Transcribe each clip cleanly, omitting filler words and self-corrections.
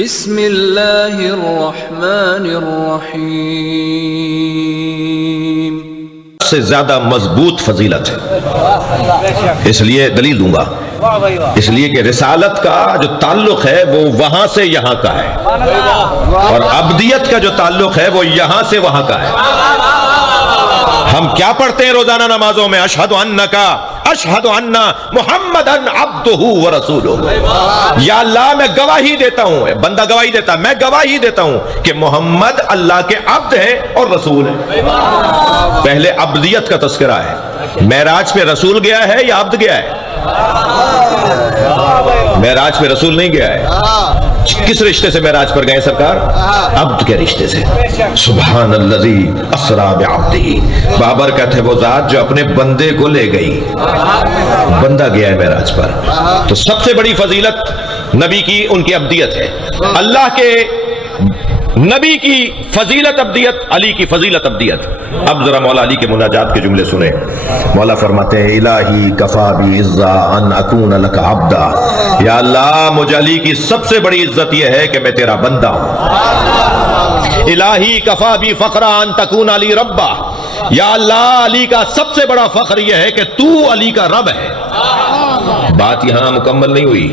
بسم اللہ الرحمن الرحیم. سے زیادہ مضبوط فضیلت ہے. اس لیے دلیل دوں گا. اس لیے کہ رسالت کا جو تعلق ہے وہ وہاں سے یہاں کا ہے، اور عبدیت کا جو تعلق ہے وہ یہاں سے وہاں کا ہے. ہم کیا پڑھتے ہیں روزانہ نمازوں میں؟ اشہد ان محمدن عبدہ ورسولہ. یا اللہ میں گواہی دیتا ہوں، بندہ گواہی دیتا، میں گواہی دیتا ہوں کہ محمد اللہ کے عبد ہیں اور رسول ہیں. پہلے عبدیت کا تذکرہ ہے. معراج پہ رسول گیا ہے یا عبد گیا ہے؟ معراج پہ رسول نہیں گیا ہے. کس رشتے سے معراج پر گئے سرکار؟ عبد کے رشتے سے. سبحان الذی اسری بعبدہ. بابرکت ہے وہ ذات جو اپنے بندے کو لے گئی. بندہ گیا ہے معراج پر. تو سب سے بڑی فضیلت نبی کی ان کی عبدیت ہے. اللہ کے نبی کی فضیلت عبدیت، علی کی فضیلت عبدیت. اب ذرا مولا علی کے مناجات کے جملے سنیں. مولا فرماتے ہیں الہی کفا بی عزا ان اکون لک عبدا. یا اللہ مجھے علی کی سب سے بڑی عزت یہ ہے کہ میں تیرا بندہ ہوں. الہی کفا بی فخرا ان تکون علی ربا. یا اللہ علی کا سب سے بڑا فخر یہ ہے کہ تو علی کا رب ہے. بات یہاں مکمل نہیں ہوئی.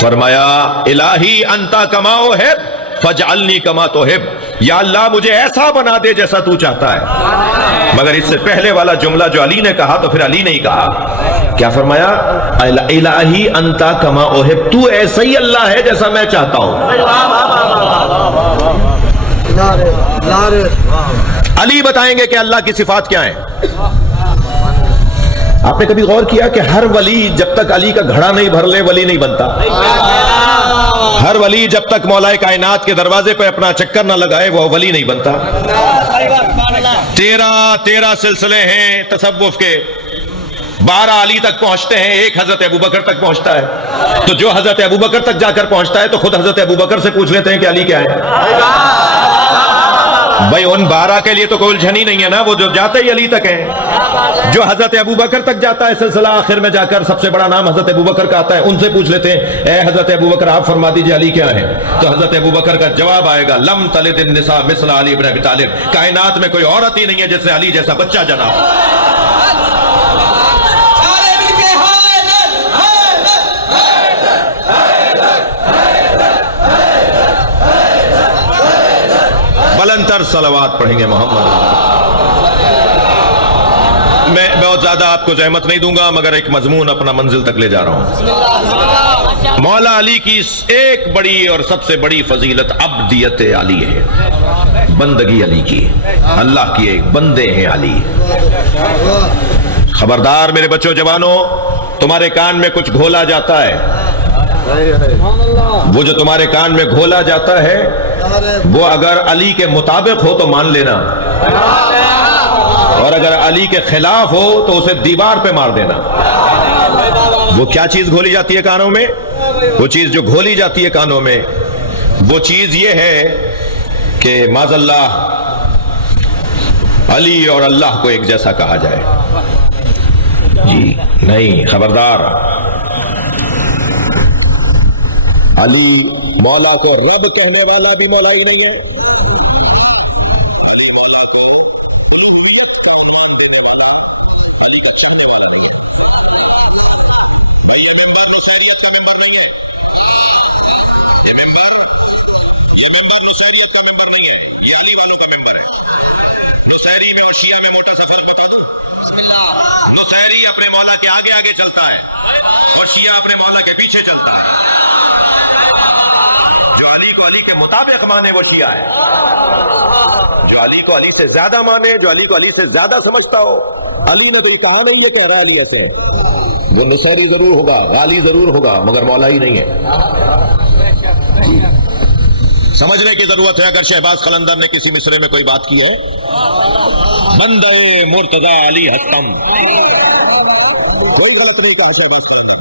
فرمایا الہی انتا کما احب فاجعلنی کما تحب. یا اللہ مجھے ایسا بنا دے جیسا تو چاہتا ہے. مگر اس سے پہلے والا جملہ جو علی نے کہا تو پھر علی نہیں کہا. کیا فرمایا؟ الہی انتا کما احب. تو ایسا ہی اللہ ہے جیسا میں چاہتا ہوں. علی بتائیں گے کہ اللہ کی صفات کیا ہیں. آپ نے کبھی غور کیا کہ ہر ولی جب تک علی کا گھڑا نہیں بھر لے ولی نہیں بنتا؟ ہر ولی جب تک مولا کائنات کے دروازے پہ اپنا چکر نہ لگائے وہ ولی نہیں بنتا. 13 سلسلے ہیں تصوف کے. 12 علی تک پہنچتے ہیں، ایک حضرت ابوبکر تک پہنچتا ہے. تو جو حضرت ابوبکر تک جا کر پہنچتا ہے تو خود حضرت ابوبکر سے پوچھ لیتے ہیں کہ علی کیا ہے. بھائی ان 12 کے لیے تو کوئی الجھن ہی نہیں ہے نا، وہ جو جاتے ہی علی تک ہیں. جو حضرت ابوبکر تک جاتا ہے سلسلہ آخر میں جا کر سب سے بڑا نام حضرت ابوبکر کا آتا ہے. ان سے پوچھ لیتے ہیں اے حضرت ابوبکر آپ فرما دیجئے علی کیا ہے. تو حضرت ابوبکر کا جواب آئے گا لم تلد النساء مثل علی بن ابی طالب. کائنات میں کوئی عورت ہی نہیں ہے جس سے علی جیسا بچہ جنا ہو. بلندتر صلوات پڑھیں گے محمد. میں بہت زیادہ آپ کو زحمت نہیں دوں گا مگر ایک مضمون اپنا منزل تک لے جا رہا ہوں. مولا علی کی ایک بڑی اور سب سے بڑی فضیلت عبدیت علی ہے. بندگی علی کی. اللہ کی ایک بندے ہیں علی. خبردار میرے بچوں جوانوں، تمہارے کان میں کچھ گھولا جاتا ہے. وہ جو تمہارے کان میں گھولا جاتا ہے وہ اگر علی کے مطابق ہو تو مان لینا، اور اگر علی کے خلاف ہو تو اسے دیوار پہ مار دینا. وہ کیا چیز گھولی جاتی ہے کانوں میں؟ وہ چیز جو گھولی جاتی ہے کانوں میں وہ چیز یہ ہے کہ معاذ اللہ علی اور اللہ کو ایک جیسا کہا جائے. جی نہیں، خبردار. علی مولا کو رب کہنے والا بھی مولا ہی نہیں ہے. نصیری اپنے مولا کے آگے آگے چلتا ہے اور شیعہ اپنے مولا کے پیچھے چلتا ہے. جو علی کو علی کے مطابق مانے وہ شیعہ ہے. جو علی کو علی سے زیادہ مانے، جو علی کو علی سے زیادہ سمجھتا ہو. علی نے تو یہ کہا نہیں ہے کہ علی ہے. وہ نصیری ضرور ہوگا، علی ضرور ہوگا مگر مولا ہی نہیں ہے. سمجھنے کی ضرورت ہے. اگر شہباز قلندر نے کسی مصرے میں کوئی بات کی ہے بندے مرتضی علی ہستم، کوئی غلط نہیں کہا شہباز قلندر.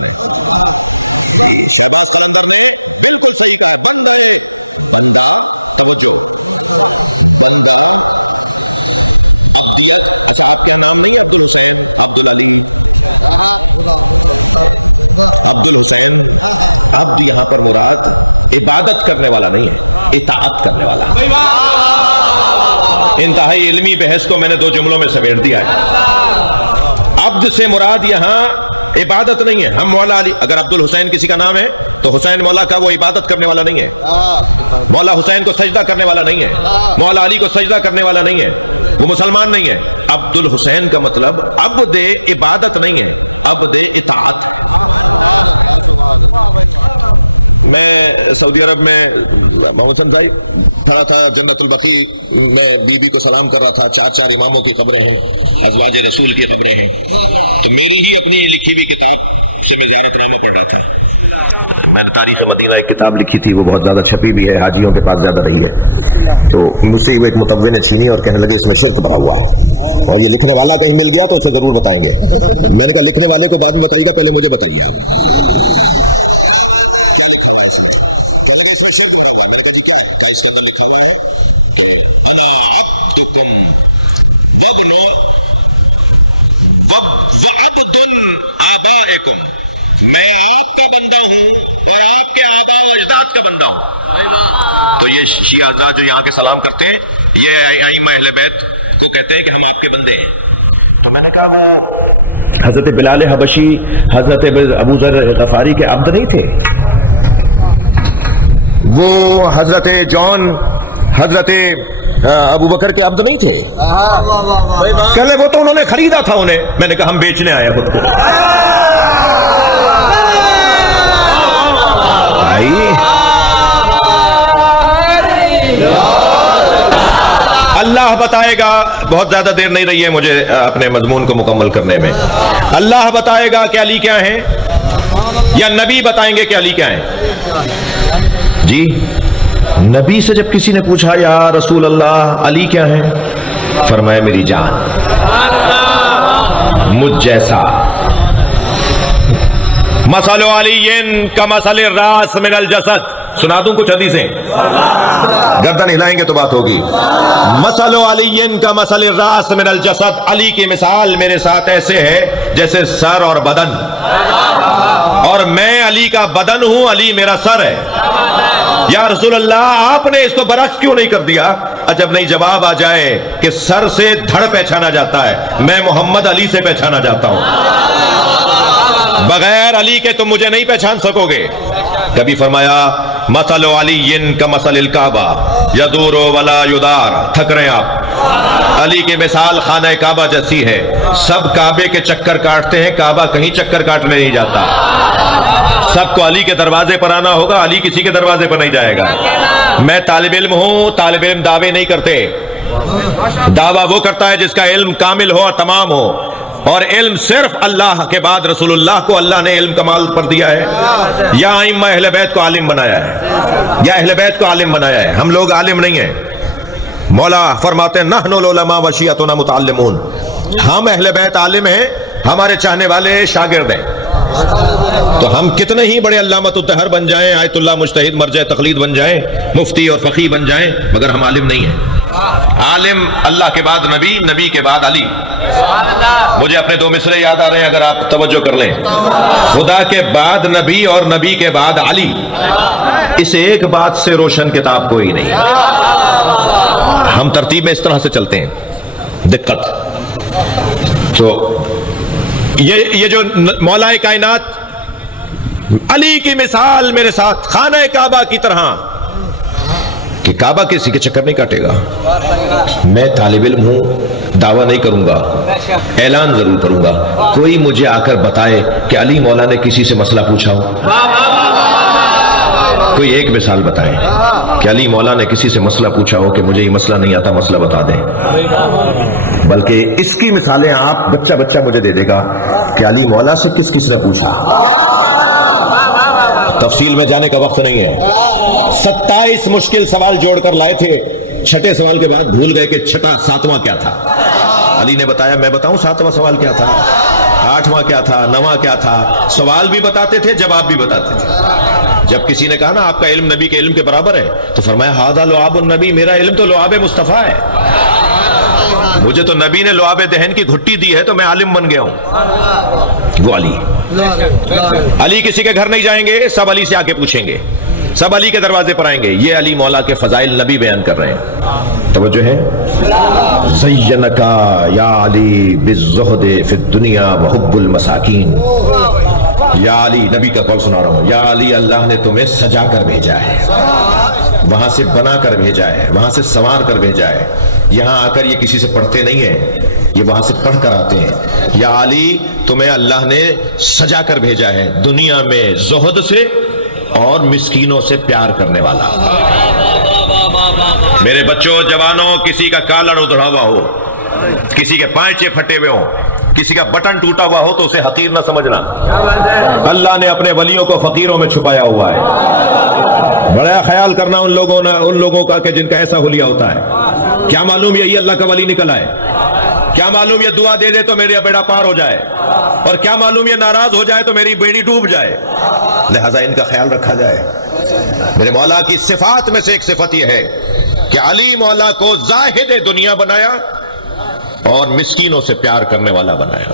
میں سعودی عرب میں محمد بھائی کھڑا تھا جنت البقیع میں بیوی کو سلام کر رہا تھا. 4 اماموں کی قبریں ہیں, ازواج رسول کی قبریں ہیں. تو میری ہی اپنی لکھی ہوئی کتاب سے میں ذہن میں پڑھا تھا. میں نے تاریخ مدینہ ایک کتاب لکھی تھی, وہ بہت زیادہ چھپی بھی ہے, حاجیوں کے پاس زیادہ رہی ہے. تو مجھ سے وہ ایک متوّع نے چھینی اور کہنے لگے اس میں شرک بڑا ہوا ہے, اور یہ لکھنے والا کہیں مل گیا تو اسے ضرور بتائیں گے. میں نے کہا لکھنے والے کو بعد میں بتائیے گا, پہلے مجھے بتائیے. میں آپ کا بندہ ہوں اور آپ کے آباء و اجداد کا بندہ ہوں. تو یہ شیعہ حضرات جو یہاں کے سلام کرتے ہیں, یہ ائمہ اہل بیت کو کہتے ہیں کہ ہم آپ کے بندے ہیں. تو میں نے کہا وہ حضرت بلال حبشی, حضرت ابو ذر غفاری کے عبد نہیں تھے؟ وہ حضرت جان, حضرت ابو بکر کے عبد نہیں تھے؟ پہلے وہ تو انہوں نے خریدا تھا انہیں. میں نے کہا ہم بیچنے آئے خود کو. اللہ بتائے گا, بہت زیادہ دیر نہیں رہی ہے مجھے اپنے مضمون کو مکمل کرنے میں. اللہ بتائے گا کہ علی کیا ہیں, یا نبی بتائیں گے کہ علی کیا ہیں؟ جی, نبی سے جب کسی نے پوچھا یا رسول اللہ علی کیا ہیں, فرمایا میری جان, مجھ جیسا. مثل علی کمثل الراس من الجسد. سنا دوں کچھ حدیثیں, گردن ہلائیں گے تو بات ہوگی. مثل علی کمثل الراس من الجسد. علی کی مثال میرے ساتھ ایسے ہے جیسے سر اور بدن, اور میں علی کا بدن ہوں, علی میرا سر ہے. یا رسول اللہ آپ نے اس کو برعکس کیوں نہیں کر دیا؟ جب نہیں جواب آ جائے کہ سر سے دھڑ پہچانا جاتا ہے, میں محمد علی سے پہچانا جاتا ہوں, بغیر علی کے تم مجھے نہیں پہچان سکو گے. کبھی فرمایا مثل علی کمثل الکعبہ یدور ولا یدار. تھک رہے ہیں آپ؟ علی کی مثال خانہ کعبہ جیسی ہے, سب کعبے کے چکر کاٹتے ہیں, کعبہ کہیں چکر کاٹنے نہیں جاتا. سب کو علی کے دروازے پر آنا ہوگا, علی کسی کے دروازے پر نہیں جائے گا. میں طالب علم ہوں, طالب علم دعوے نہیں کرتے. دعویٰ وہ کرتا ہے جس کا علم کامل ہو اور تمام ہو, اور علم صرف اللہ کے بعد رسول اللہ کو اللہ نے علم کمال پر دیا ہے, یا ائمہ اہل بیت کو عالم بنایا ہے, یا اہل بیت کو عالم بنایا ہے. ہم لوگ عالم نہیں ہیں. مولا فرماتے ہیں نحن العلماء وشیعتنا متعلمون. ہم اہل بیت عالم ہیں, ہمارے چاہنے والے شاگرد ہیں. تو ہم کتنے ہی بڑے علامۃ الدہر بن جائیں, آیت اللہ مجتہد مرجع تقلید بن جائیں, مفتی اور فقیہ بن جائیں, مگر ہم عالم نہیں ہیں. عالم اللہ کے بعد نبی, نبی کے بعد علی. مجھے اپنے 2 مصرے یاد آ رہے ہیں, اگر آپ توجہ کر لیں. خدا کے بعد نبی اور نبی کے بعد علی. اس ایک بات سے روشن کتاب کوئی نہیں. ہم ترتیب میں اس طرح سے چلتے ہیں, دقت. تو یہ جو مولا کائنات, علی کی مثال میرے ساتھ خانہ کعبہ کی طرح, کہ کعبہ کسی کے چکر نہیں کاٹے گا. میں طالب علم ہوں, دعویٰ نہیں کروں گا, اعلان ضرور کروں گا. کوئی مجھے آ کر بتائے کہ علی مولا نے کسی سے مسئلہ پوچھا ہو. کوئی ایک مثال بتائیں کہ علی مولا نے کسی سے مسئلہ پوچھا ہو کہ مجھے یہ مسئلہ نہیں آتا, مسئلہ بتا دیں. بلکہ اس کی مثالیں آپ بچہ بچہ مجھے دے دے گا کہ علی مولا سے کس کس نے پوچھا. تفصیل میں جانے کا وقت نہیں ہے. 27 مشکل سوال جوڑ کر لائے تھے, چھٹے سوال کے بعد بھول گئے کہ چھٹا 7واں کیا تھا. علی نے بتایا, میں بتاؤں 7واں سوال کیا تھا, 8واں کیا تھا, 9واں کیا تھا. سوال بھی بتاتے تھے, جواب بھی بتاتے تھے. جب کسی نے کہا نا آپ کا علم نبی کے علم کے برابر ہے, تو فرمایا ھذا لعاب النبی, میرا علم تو لعاب مصطفیٰ ہے. مجھے تو نبی نے لعاب دہن کی گھٹی دی ہے تو میں عالم بن گیا ہوں. وہ علی. علی کسی کے گھر نہیں جائیں گے, سب علی سے آ کے پوچھیں گے, سب علی کے دروازے پر آئیں گے. یہ علی مولا کے فضائل نبی بیان کر رہے ہیں. توجہ ہے. زینکا یا علی بالزہد فی الدنیا وحب المساکین. یا علی, نبی کا قول سنا رہا ہوں, یا علی اللہ نے تمہیں سجا کر بھیجا ہے, وہاں سے بنا کر بھیجا ہے, وہاں سے سنوار کر بھیجا ہے. یہاں آ کر یہ کسی سے پڑھتے نہیں ہیں, یہ وہاں سے پڑھ کر آتے ہیں. یا علی تمہیں اللہ نے سجا کر بھیجا ہے, دنیا میں زہد سے اور مسکینوں سے پیار کرنے والا۔ میرے بچوں، جوانوں، کسی کا کالر ادھڑا ہوا ہو، کسی کے پائچے پھٹے ہوئے ہوں، کسی کا بٹن ٹوٹا ہوا ہو تو اسے حقیر نہ سمجھنا۔ اللہ نے اپنے ولیوں کو فقیروں میں چھپایا ہوا ہے۔ بڑا خیال کرنا ان لوگوں کا کہ جن کا ایسا حلیہ ہوتا ہے۔ کیا معلوم یہ اللہ کا ولی نکل آئے، کیا معلوم یہ دعا دے دے تو میرا بیڑا پار ہو جائے، اور کیا معلوم یہ ناراض ہو جائے تو میری بیڑی ڈوب جائے۔ لہذا ان کا خیال رکھا جائے۔ میرے مولا کی صفات میں سے ایک صفت یہ ہے کہ علی مولا کو زاہد دنیا بنایا اور مسکینوں سے پیار کرنے والا بنایا۔